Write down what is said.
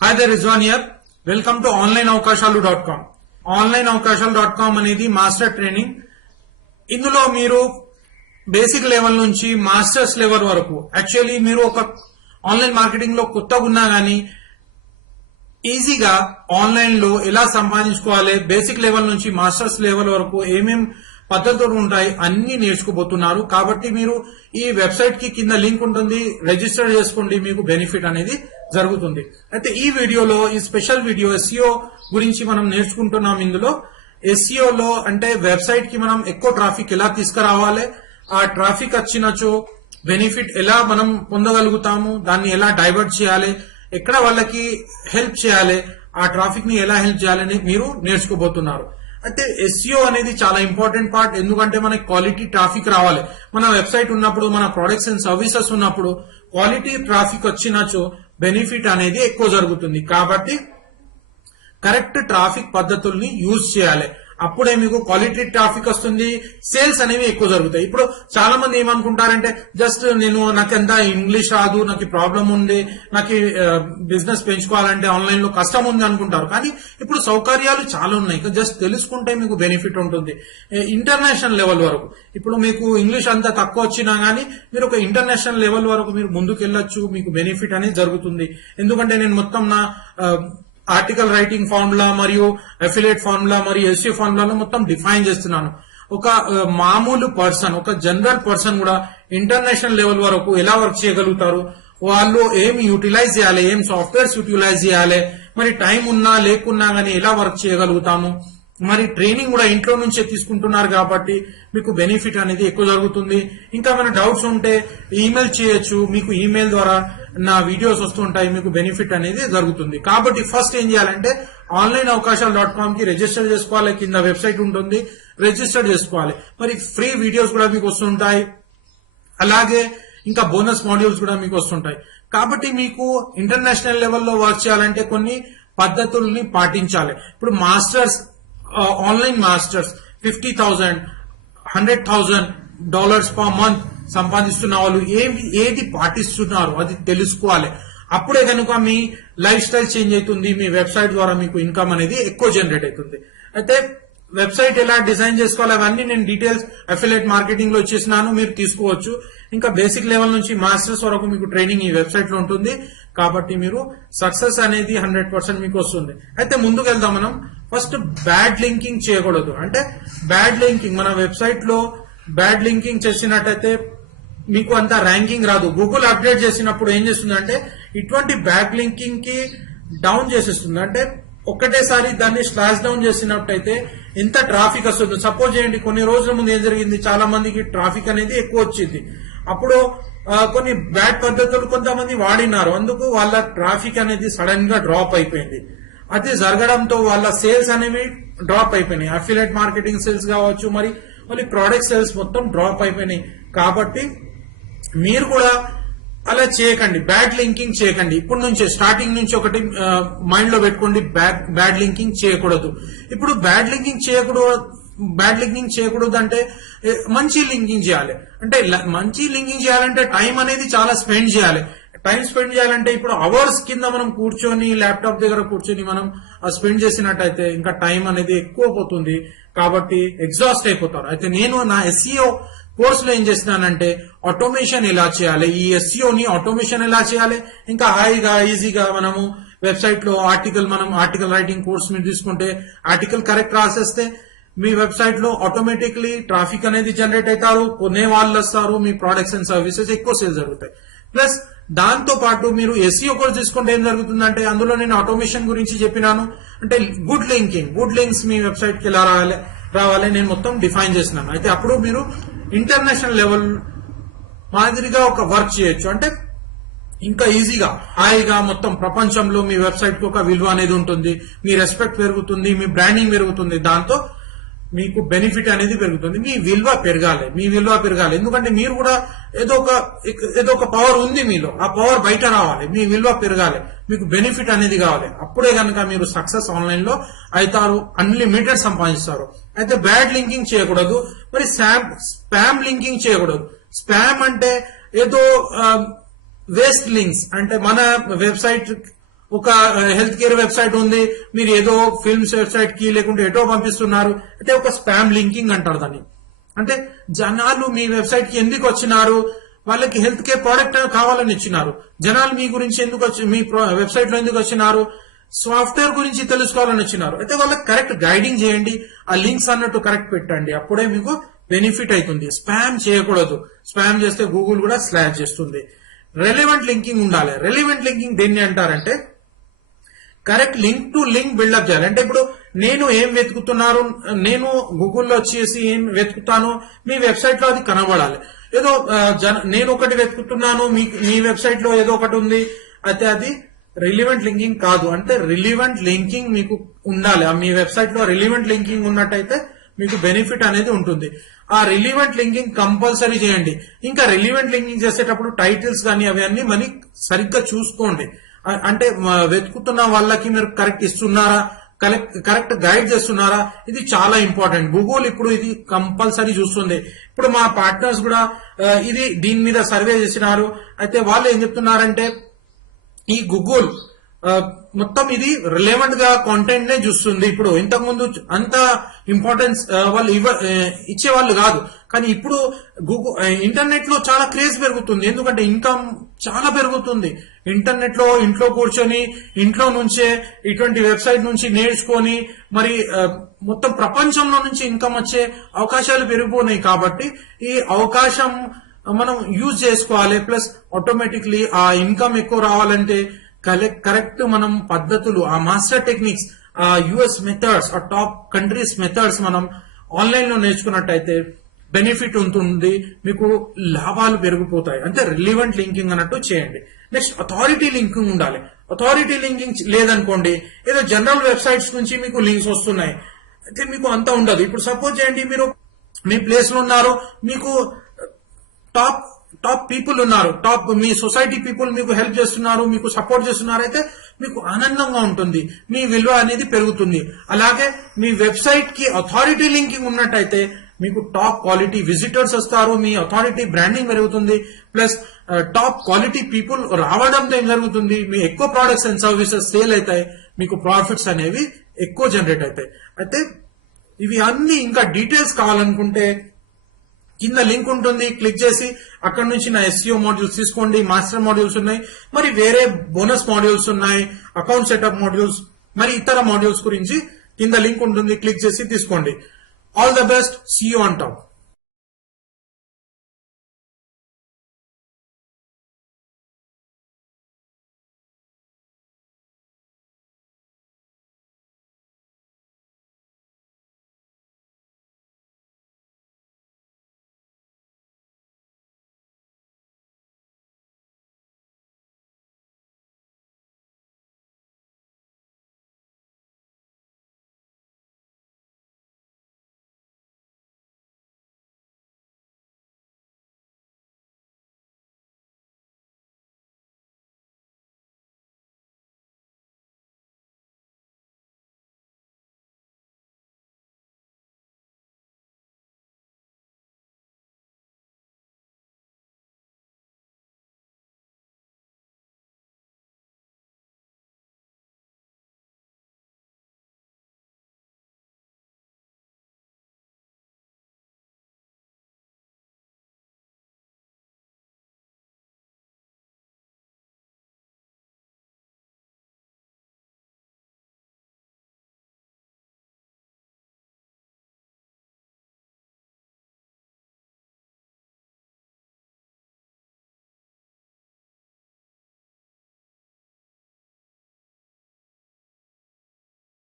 Hi there, Rizwan here. Welcome to onlineavakashalu.com. onlineavakashalu.com అనేది master training. ఇందులో మీరు basic level నుంచి మాస్టర్స్ లెవెల్ వరకు యాక్చువల్లీ మీరు ఒక ఆన్లైన్ మార్కెటింగ్ లో కొత్తగా ఉన్నా గానీ ఈజీగా ఆన్లైన్ లో ఎలా సంపాదించుకోవాలి, బేసిక్ లెవెల్ నుంచి మాస్టర్స్ లెవెల్ వరకు ఏమేం పద్ధతులు ఉంటాయి అన్ని నేర్చుకోబోతున్నారు. కాబట్టి మీరు ఈ వెబ్సైట్ కి కింద లింక్ ఉంటుంది, రిజిస్టర్ చేసుకోండి, మీకు బెనిఫిట్ అనేది జరుగుతుంది. అయితే ఈ వీడియోలో ఈ స్పెషల్ వీడియో ఎస్ఈఓ గురించి మనం నేర్చుకుంటున్నాం. ఇందులో ఎస్ఈఓ లో అంటే వెబ్సైట్ కి మనం ఎక్కువ ట్రాఫిక్ ఎలా తీసుకురావాలి, ఆ ట్రాఫిక్ వచ్చినచో బెనిఫిట్ ఎలా మనం పొందగలుగుతాము, దాన్ని ఎలా డైవర్ట్ చేయాలి, ఎక్కడ వాళ్ళకి హెల్ప్ చేయాలి, ఆ ట్రాఫిక్ ని ఎలా హెల్ప్ చేయాలని మీరు నేర్చుకోబోతున్నారు. అయితే ఎస్ఈఓ అనేది చాలా ఇంపార్టెంట్ పార్ట్. ఎందుకంటే మనకి క్వాలిటీ ట్రాఫిక్ రావాలి. మన వెబ్సైట్ ఉన్నప్పుడు, మన ప్రొడక్ట్స్ అండ్ సర్వీసెస్ ఉన్నప్పుడు క్వాలిటీ ట్రాఫిక్ వచ్చినచో బెనిఫిట్ అనేది ఎక్కువ జరుగుతుంది. కాబట్టి కరెక్ట్ ట్రాఫిక్ పద్ధతుల్ని యూజ్ చేయాలి. అప్పుడే మీకు క్వాలిటీ ట్రాఫిక్ వస్తుంది, సేల్స్ అనేవి ఎక్కువ జరుగుతాయి. ఇప్పుడు చాలా మంది ఏమనుకుంటారంటే జస్ట్ నాకెంత ఇంగ్లీష్ రాదు, నాకు ప్రాబ్లం ఉంది, నాకు బిజినెస్ పెంచుకోవాలంటే ఆన్లైన్ లో కష్టం ఉంది అనుకుంటారు. కానీ ఇప్పుడు సౌకర్యాలు చాలా ఉన్నాయి, జస్ట్ తెలుసుకుంటే మీకు బెనిఫిట్ ఉంటుంది. ఇంటర్నేషనల్ లెవెల్ వరకు ఇప్పుడు మీకు ఇంగ్లీష్ అంతా తక్కువ వచ్చినా గానీ మీరు ఒక ఇంటర్నేషనల్ లెవెల్ వరకు మీరు ముందుకు వెళ్ళొచ్చు, మీకు బెనిఫిట్ అనేది జరుగుతుంది. ఎందుకంటే నేను మొత్తం నా ఆర్టికల్ రైటింగ్ ఫార్ములా మరియు అఫిలియేట్ ఫార్ములా మరియు ఎస్ఈఓ ఫార్ములాను మొత్తం డిఫైన్ చేస్తున్నాను. ఒక మామూలు పర్సన్, ఒక జనరల్ పర్సన్ కూడా ఇంటర్నేషనల్ లెవెల్ వరకు ఎలా వర్క్ చేయగలుగుతారు, వాళ్ళు ఏం యూటిలైజ్ చేయాలి, ఏం సాఫ్ట్వేర్స్ యూటిలైజ్ చేయాలి, మరి టైం ఉన్నా లేకున్నా గానీ ఎలా వర్క్ చేయగలుగుతాము, మరి ట్రైనింగ్ కూడా ఇంట్లో నుంచే తీసుకుంటున్నారు కాబట్టి మీకు బెనిఫిట్ అనేది ఎక్కువ జరుగుతుంది. ఇంకా మన డౌట్స్ ఉంటే ఈమెయిల్ చేయొచ్చు, మీకు ఈమెయిల్ ద్వారా నా వీడియోస్ వస్తుంటాయి, మీకు బెనిఫిట్ అనేది జరుగుతుంది. కాబట్టి ఫస్ట్ ఏం చేయాలంటే onlineavakashalu.com కి రిజిస్టర్ చేసుకోవాలి. కింద వెబ్సైట్ ఉంటుంది, రిజిస్టర్ చేసుకోవాలి. మరి ఫ్రీ వీడియోస్ కూడా మీకు వస్తుంటాయి, అలాగే ఇంకా బోనస్ మాడ్యూల్స్ కూడా మీకు వస్తుంటాయి. కాబట్టి మీకు ఇంటర్నేషనల్ లెవెల్లో వర్క్ చేయాలంటే కొన్ని పద్ధతుల్ని పాటించాలి. ఇప్పుడు masters, online masters $50,000 $100,000 per month సంపాదిస్తున్న వాళ్ళు ఏది పాటిస్తున్నారు అది తెలుసుకోవాలి. అప్పుడే కనుక మీ లైఫ్ స్టైల్ చేంజ్ అవుతుంది, మీ వెబ్సైట్ ద్వారా మీకు ఇన్కమ్ అనేది ఎక్కువ జనరేట్ అవుతుంది. అయితే వెబ్సైట్ ఎలా డిజైన్ చేసుకోవాలి అవన్నీ నేను డీటెయిల్స్ అఫిలియేట్ మార్కెటింగ్ లో ఇచ్చేసినాను, మీరు తీసుకోవచ్చు. ఇంకా బేసిక్ లెవెల్ నుంచి మాస్టర్స్ వరకు మీకు ట్రైనింగ్ ఈ వెబ్సైట్ లో ఉంటుంది. కాబట్టి మీరు సక్సెస్ అనేది 100% మీకు వస్తుంది. అయితే ముందుకు వెళ్దాం. మనం ఫస్ట్ బ్యాడ్ లింకింగ్ చేయకూడదు. అంటే బ్యాడ్ లింకింగ్, మన వెబ్సైట్ లో బ్యాడ్ లింకింగ్ చేసినట్టయితే మీకు అంత ర్యాంకింగ్ రాదు. గూగుల్ అప్డేట్ చేసినప్పుడు ఏం చేస్తుందంటే ఇటువంటి బ్యాడ్ లింకింగ్ కి డౌన్ చేసేస్తుంది. అంటే ఒక్కటేసారి దాన్ని స్లాష్ డౌన్ చేసినట్టయితే ఎంత ట్రాఫిక్ వస్తుంది. సపోజ్ చేయండి, కొన్ని రోజుల ముందు ఏం జరిగింది, చాలా మందికి ట్రాఫిక్ అనేది ఎక్కువ వచ్చింది. అప్పుడు కొన్ని బ్యాడ్ పద్ధతులు కొంతమంది వాడినారు, అందుకు వాళ్ళ ట్రాఫిక్ అనేది సడన్ గా డ్రాప్ అయిపోయింది. అది జరగడంతో వాళ్ళ సేల్స్ అనేవి డ్రాప్ అయిపోయినాయి. అఫిలియేట్ మార్కెటింగ్ సేల్స్ కావచ్చు, మరి ప్రోడక్ట్ సేల్స్ మొత్తం డ్రాప్ అయిపోయినాయి. కాబట్టి మీరు కూడా అలా చేయకండి, బ్యాడ్ లింకింగ్ చేయకండి. ఇప్పటి నుంచే స్టార్టింగ్ నుంచి ఒకటి మైండ్ లో పెట్టుకోండి, బ్యాడ్ లింకింగ్ చేయకూడదు. ఇప్పుడు బ్యాడ్ లింకింగ్ చేయకూడదు అంటే మంచి లింకింగ్ చేయాలి. అంటే మంచి లింకింగ్ చేయాలంటే టైం అనేది చాలా స్పెండ్ చేయాలి. టైం స్పెండ్ చేయాలంటే ఇప్పుడు అవర్స్ కింద మనం కూర్చొని ల్యాప్టాప్ దగ్గర కూర్చొని మనం స్పెండ్ చేసినట్టయితే ఇంకా టైం అనేది ఎక్కువ పోతుంది. కాబట్టి ఎగ్జాస్ట్ అయిపోతారు. అయితే నేను నా ఎస్ఈఓ కోర్స్ లో ఏం చేస్తున్నానంటే ఆటోమేషన్ ఎలా చేయాలి, ఈ ఎస్ఈఓని ఆటోమేషన్ ఎలా చేయాలి, ఇంకా హాయిగా ఈజీగా మనము వెబ్సైట్ లో ఆర్టికల్ రైటింగ్ కోర్స్ మీరు తీసుకుంటే ఆర్టికల్ కరెక్ట్ రాసేస్తే మీ వెబ్సైట్ లో ఆటోమేటిక్లీ ట్రాఫిక్ అనేది జనరేట్ అవుతారు, కొనే వాళ్ళు వస్తారు, మీ ప్రొడక్ట్స్ అండ్ సర్వీసెస్ ఎక్కువ సేల్ జరుగుతాయి. ప్లస్ దాంతో పాటు మీరు ఎస్ఈఓ కోర్స్ తీసుకుంటే ఏం జరుగుతుందంటే అందులో నేను ఆటోమేషన్ గురించి చెప్పినాను. అంటే గుడ్ లింక్స్ మీ వెబ్సైట్ కి ఎలా రావాలి నేను మొత్తం డిఫైన్ చేసినాను. అయితే అప్పుడు మీరు ఇంటర్నేషనల్ లెవెల్ మాదిరిగా ఒక వర్క్ చేయొచ్చు. అంటే ఇంకా ఈజీగా హాయిగా మొత్తం ప్రపంచంలో మీ వెబ్సైట్ కి ఒక విలువ అనేది ఉంటుంది, మీ రెస్పెక్ట్ పెరుగుతుంది, మీ బ్రాండింగ్ పెరుగుతుంది, దాంతో మీకు బెనిఫిట్ అనేది పెరుగుతుంది. మీ విలువ పెరగాలి. ఎందుకంటే మీరు కూడా ఏదో ఒక పవర్ ఉంది మీలో, ఆ పవర్ బయట రావాలి, మీ విలువ పెరగాలి, మీకు బెనిఫిట్ అనేది కావాలి. అప్పుడే కనుక మీరు సక్సెస్ ఆన్లైన్ లో అవుతారు, అన్లిమిటెడ్ సంపాదిస్తారు. అయితే బ్యాడ్ లింకింగ్ చేయకూడదు, మరి స్పామ్ లింకింగ్ చేయకూడదు. స్పామ్ అంటే ఏదో వేస్ట్ లింక్స్, అంటే మన వెబ్సైట్ ఒక హెల్త్ కేర్ వెబ్సైట్ ఉంది, మీరు ఏదో ఫిల్మ్స్ వెబ్సైట్ కి లేకుంటే ఎటో పంపిస్తున్నారు, అంటే ఒక స్పామ్ లింకింగ్ అంటారు దాన్ని. అంటే జనాలు మీ వెబ్సైట్ కి ఎందుకు వచ్చినారు, వాళ్ళకి హెల్త్ కేర్ ప్రోడక్ట్ కావాలని ఇచ్చినారు, జనాలు మీ గురించి ఎందుకు వచ్చి మీ వెబ్సైట్ లో ఎందుకు వచ్చినారు, సాఫ్ట్వేర్ గురించి తెలుసుకోవాలని వచ్చినారు. అయితే వాళ్ళకి కరెక్ట్ గైడింగ్ చేయండి, ఆ లింక్స్ అన్నట్టు కరెక్ట్ పెట్టండి, అప్పుడే మీకు బెనిఫిట్ అవుతుంది. స్పామ్ చేయకూడదు, స్పామ్ చేస్తే గూగుల్ కూడా స్లాష్ చేస్తుంది. రెలెవెంట్ లింకింగ్ ఉండాలి. రెలెవెంట్ లింకింగ్ దేన్ని అంటారంటే correct link to link buildup చేయాలి. అంటే ఇప్పుడు నేను ఏం వెతుకుతున్నారు, నేను గూగుల్లో వచ్చేసి ఏం వెతుకుతాను, మీ వెబ్సైట్ లో అది కనబడాలి. ఏదో నేను ఒకటి వెతుకుతున్నాను, మీ వెబ్సైట్ లో ఏదో ఒకటి ఉంది, అయితే అది రిలివెంట్ లింకింగ్ కాదు. అంటే రిలివెంట్ లింకింగ్ మీకు ఉండాలి. మీ వెబ్సైట్ లో రిలివెంట్ లింకింగ్ ఉన్నట్టయితే మీకు బెనిఫిట్ అనేది ఉంటుంది. ఆ రిలివెంట్ లింకింగ్ కంపల్సరీ చేయండి. ఇంకా రిలివెంట్ లింకింగ్ చేసేటప్పుడు టైటిల్స్ కానీ అవన్నీ మనీ సరిగ్గా చూసుకోండి. అంటే వెతుకుతున్న వాళ్ళకి మీరు కరెక్ట్ ఇస్తున్నారా, కరెక్ట్ గైడ్ చేస్తున్నారా, ఇది చాలా ఇంపార్టెంట్. గూగుల్ ఇప్పుడు ఇది కంపల్సరీ చూస్తుంది. ఇప్పుడు మా పార్ట్నర్స్ కూడా దీని మీద సర్వే చేసినారు. అయితే వాళ్ళు ఏం చెప్తున్నారంటే ఈ గూగుల్ మొత్తం ఇది రిలెవెంట్ గా కాంటెంట్ నే చూస్తుంది. ఇప్పుడు ఇంతకు ముందు అంత ఇంపార్టెన్స్ వాళ్ళు ఇచ్చేవాళ్ళు కాదు, కానీ ఇప్పుడు గూగుల్ ఇంటర్నెట్ లో చాలా క్రేజ్ పెరుగుతుంది. ఎందుకంటే ఇన్కమ్ చాలా పెరుగుతుంది. ఇంటర్నెట్ లో ఇంట్లో కూర్చొని ఇంట్లో నుంచే ఇటువంటి వెబ్సైట్ నుంచి నేర్చుకొని మరి మొత్తం ప్రపంచంలో నుంచి ఇన్కమ్ వచ్చే అవకాశాలు పెరిగిపోయినాయి. కాబట్టి ఈ అవకాశం మనం యూజ్ చేసుకోవాలి. ప్లస్ ఆటోమేటిక్లీ ఆ ఇన్కమ్ ఎక్కువ రావాలంటే కరెక్ట్ మనం పద్ధతులు, ఆ మాస్టర్ టెక్నిక్స్, ఆ యుఎస్ మెథడ్స్, ఆ టాప్ కంట్రీస్ మెథడ్స్ మనం ఆన్లైన్ లో నేర్చుకున్నట్టయితే బెనిఫిట్ ఉంటుంది, మీకు లాభాలు పెరిగిపోతాయి. అంటే రిలివెంట్ లింకింగ్ అన్నట్టు చేయండి. నెక్స్ట్ అథారిటీ లింకింగ్ ఉండాలి. అథారిటీ లింకింగ్ లేదనుకోండి, ఏదో జనరల్ వెబ్సైట్స్ నుంచి మీకు లింక్స్ వస్తున్నాయి, అయితే మీకు అంతా ఉండదు. ఇప్పుడు సపోజ్ చేయండి, మీరు మీ ప్లేస్ లో ఉన్నారు, మీకు టాప్ పీపుల్ ఉన్నారు, మీ సొసైటీ పీపుల్ మీకు హెల్ప్ చేస్తున్నారు, మీకు సపోర్ట్ చేస్తున్నారు, అయితే మీకు ఆనందంగా ఉంటుంది, మీ విలువ అనేది పెరుగుతుంది. అలాగే మీ వెబ్సైట్ కి అథారిటీ లింకింగ్ ఉన్నట్టయితే మీకు టాప్ క్వాలిటీ విజిటర్స్ వస్తారు, మీ అథారిటీ బ్రాండింగ్ పెరుగుతుంది. ప్లస్ టాప్ క్వాలిటీ పీపుల్ రావడంతో ఏం జరుగుతుంది, మీ ఎక్కువ ప్రొడక్ట్స్ అండ్ సర్వీసెస్ సేల్ అవుతాయి, మీకు ప్రాఫిట్స్ అనేవి ఎక్కువ జనరేట్ అవుతాయి. అయితే ఇవి అన్ని ఇంకా డీటెయిల్స్ కావాలనుకుంటే కింద లింక్ ఉంటుంది, క్లిక్ చేసి అక్కడ నుంచి నా SEO మాడ్యూల్స్ తీసుకోండి. మాస్టర్ మాడ్యూల్స్ ఉన్నాయి, మరి వేరే బోనస్ మాడ్యూల్స్ ఉన్నాయి, అకౌంట్ సెటప్ మాడ్యూల్స్, మరి ఇతర మాడ్యూల్స్ గురించి కింద లింక్ ఉంటుంది, క్లిక్ చేసి తీసుకోండి. All the best, see you on top.